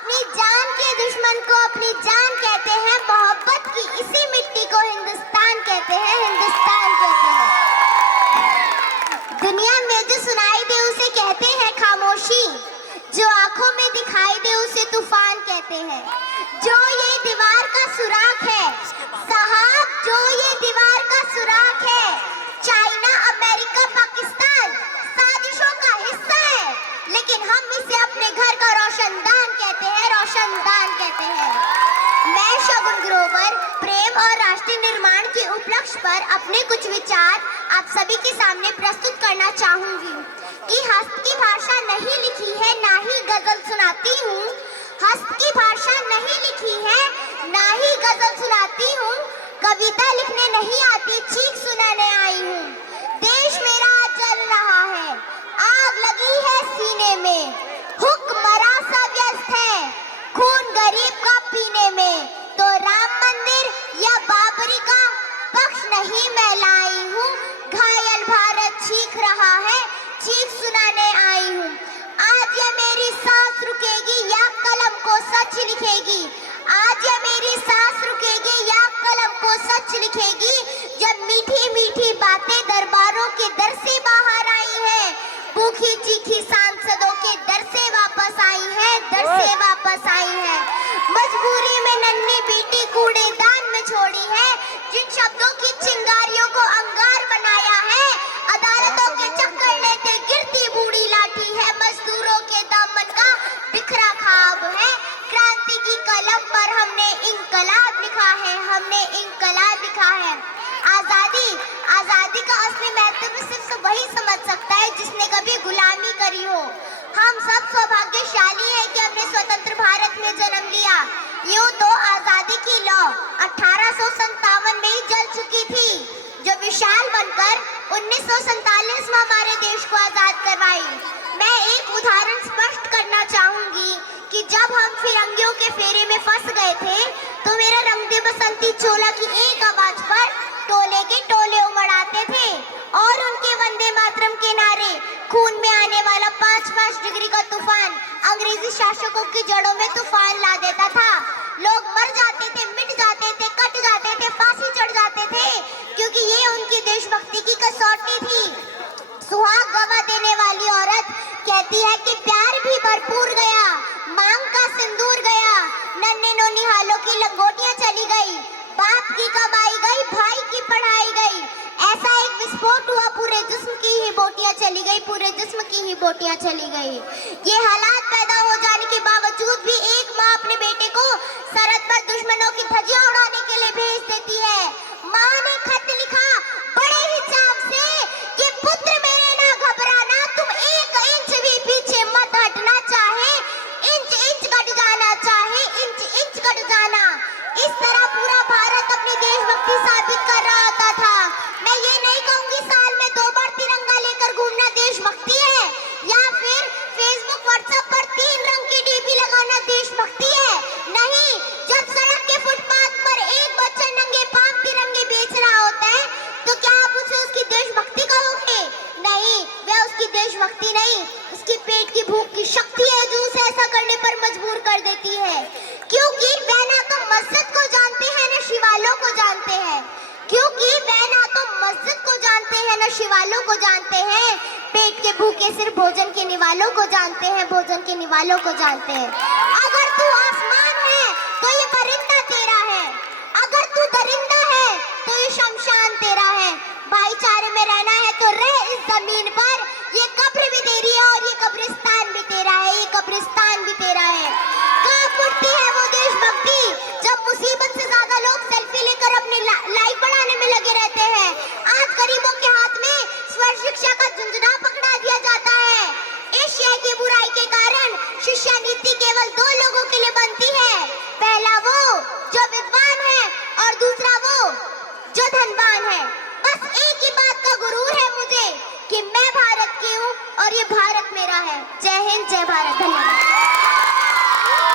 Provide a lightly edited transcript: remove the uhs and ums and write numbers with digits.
अपनी जान के दुश्मन को अपनी जान कहते हैं, मोहब्बत की इसी मिट्टी को हिंदुस्तान कहते हैं, हिंदुस्तान कहते हैं। दुनिया में जो सुनाई दे उसे कहते हैं खामोशी, जो आंखों में दिखाई दे उसे तूफान कहते हैं। जो ये दीवार का सुराख है साहब, जो ये दीवार का सुराख है, चाइना अमेरिका पाकिस्तान साजिशों का हिस्सा है, लेकिन हम इसे अपने घर का रोशनदान कहते हैं, रोशनदान कहते हैं। मैं शगुन ग्रोवर प्रेम और राष्ट्रीय निर्माण के उपलक्ष्य पर अपने कुछ विचार आप सभी के सामने प्रस्तुत करना चाहूंगी कि हस्त की भाषा नहीं लिखी है, ना ही गजल सुनाती हूँ। हस्त की भाषा नहीं लिखी है, ना ही गजल सुनाती हूँ। कविता लिखने नहीं आती, चीख सुनाने आई हूँ। देश मेरा जल रहा है, आग लगी है सीने में, हुक्मरां सा व्यस्त है खून गरीब का पीने में। तो राम मंदिर या बाबरी का पक्ष नहीं मैं लाई हूँ, घायल भारत चीख रहा है, चीख सुनाने आई हूँ। आज ये मेरी सांस रुकेगी या कलम को सच लिखेगी, आज ये मेरी सांस रुकेगी या कलम को सच लिखेगी। जब मीठी मीठी बातें दरबारों के दर से बाहर आई है, भूखी चीखी सांसदों के दर से वापस आई है, दर से वापस आई है। मजबूरी में नन्ही बेटी कूड़ेदान में छोड़ी है, जिन शब्दों की चिंगारियों को अंगार बनाया है। अदालतों के चक्कर लेते गिरती बूढ़ी लाठी है, मजदूरों के दामन का बिखरा ख्वाब है। क्रांति की कलम पर हमने इंकलाब लिखा है, हमने इंकलाब लिखा है। आजादी, आजादी का असली महत्व सिर्फ वही समझ सकता है जिसने कभी गुलामी करी हो। हम सब सौभाग्यशाली हैं कि हमने स्वतंत्र भारत में जन्म लिया। यूं तो आजादी की लौ 1857 में ही जल चुकी थी, जो विशाल बनकर 1947 में हमारे देश को आजाद करवाई। मैं एक उदाहरण स्पष्ट करना चाहूंगी कि जब हम फिरंगियों के फेरे में फंस गए थे, तो मेरा रंग दे बसंती चोला की एक आवाज पर टोले के टोले उमड़ाते थे और उनके वंदे मातरम के नारे खून में आने वाला 5-5 डिग्री का तूफान अंग्रेजी शासकों की जड़ों में तूफान ला देता था। लोग मर जाते थे, मिट जाते थे, कट जाते थे, फांसी चढ़ जाते थे, क्योंकि ये उनकी देशभक्ति की कसौटी थी। सुहाग गवा देने वाली औरत कहती है कि प्यार भी भरपूर गया, मांग का सिंदूर गया, नन्हे नौनिहालों की लंगोटियां चली गई, बाप की कमाई गई, भाई की पढ़ाई गई। ऐसा एक विस्फोट हुआ, पूरे जिस्म की ही बोटियां चली गई, पूरे जिस्म की ही बोटियां चली गई। ये हालात पैदा हो जाने के बावजूद भी एक माँ अपने बेटे को सरहद पर दुश्मनों की धज्जियां उड़ाने के लिए भेज देती है। माँ ने खत लिखा बड़े ही चाव से कि पुत्र मेरे ना घबराना, तुम 1 इंच भी पीछे मत हटना, चाहे इंच इंच कट जाना, चाहे इंच इंच कट जाना। इस तरह पूरा भारत अपनी देशभक्ति साबित कर रहा होता था। मैं ये नहीं कहूंगी साल में 2 बार तिरंगा लेकर घूमना देशभक्ति है, या फिर फेसबुक व्हाट्सएप पर 3 रंग की डीपी लगाना देशभक्ति है। नहीं, जब सड़क के फुटपाथ पर एक बच्चा नंगे पांव तिरंगे बेच रहा होता है, तो क्या आप उसे उसकी देशभक्ति कहोगे? नहीं, वह उसकी देशभक्ति नहीं, उसकी पेट की भूख की शक्ति है जो उसे ऐसा करने पर मजबूर कर देती है। क्योंकि वह ना तो मस्जिद को जानते हैं न शिवालों को जानते हैं, क्योंकि वह ना तो मस्जिद को जानते हैं न शिवालों को जानते हैं, पेट के भूखे सिर्फ भोजन के निवालों को जानते हैं, भोजन के निवालों को जानते हैं। अगर तू आसमान है तो ये परिंदे